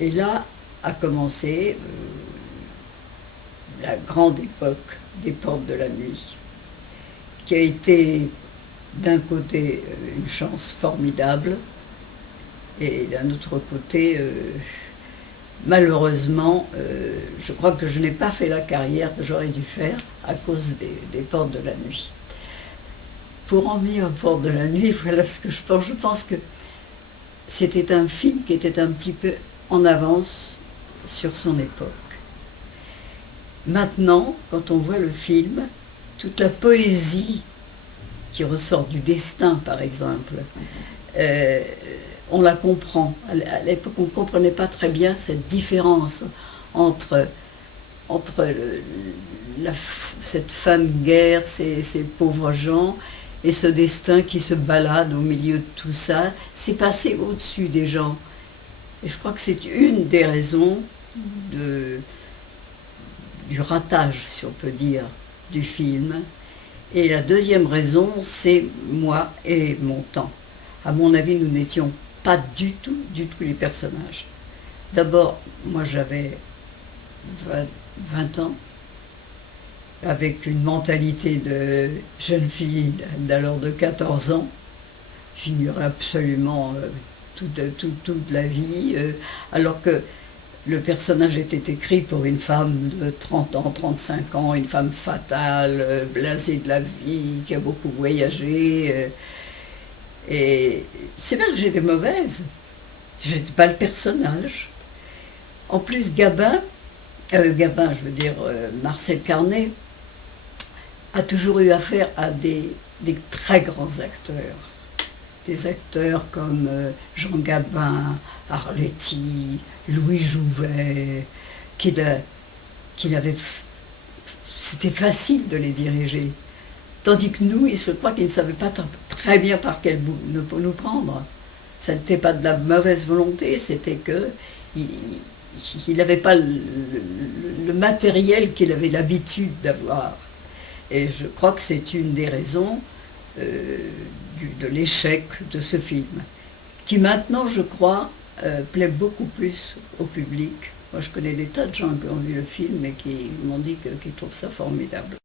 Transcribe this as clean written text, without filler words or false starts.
Et là a commencé la grande époque des Portes de la Nuit, qui a été d'un côté une chance formidable et d'un autre côté, malheureusement, je crois que je n'ai pas fait la carrière que j'aurais dû faire à cause des Portes de la Nuit. Pour en venir aux Portes de la Nuit, voilà ce que je pense. Je pense que c'était un film qui était un petit peu en avance sur son époque. Maintenant, quand on voit le film, toute la poésie qui ressort du destin, par exemple, on la comprend. À l'époque, on ne comprenait pas très bien cette différence entre cette fin de guerre, ces pauvres gens, et ce destin qui se balade au milieu de tout ça. C'est passé au-dessus des gens. Et je crois que c'est une des raisons du ratage, si on peut dire, du film. Et la deuxième raison, c'est moi et mon temps. À mon avis, nous n'étions pas du tout les personnages. D'abord, moi j'avais 20 ans, avec une mentalité de jeune fille d'alors de 14 ans. J'ignorais absolument toute la vie, alors que le personnage était écrit pour une femme de 30 ans, 35 ans, une femme fatale, blasée de la vie, qui a beaucoup voyagé. Et c'est bien que j'étais mauvaise. J'étais pas le personnage. En plus, Marcel Carné, a toujours eu affaire à des très grands acteurs. Des acteurs comme Jean Gabin, Arletty, Louis Jouvet, c'était facile de les diriger. Tandis que nous, je crois qu'ils ne savaient pas très bien par quel bout nous prendre. Ça n'était pas de la mauvaise volonté, c'était que il n'avait pas le matériel qu'il avait l'habitude d'avoir. Et je crois que c'est une des raisons de l'échec de ce film, qui maintenant, je crois, plaît beaucoup plus au public. Moi, je connais des tas de gens qui ont vu le film et qui m'ont dit qu'ils trouvent ça formidable.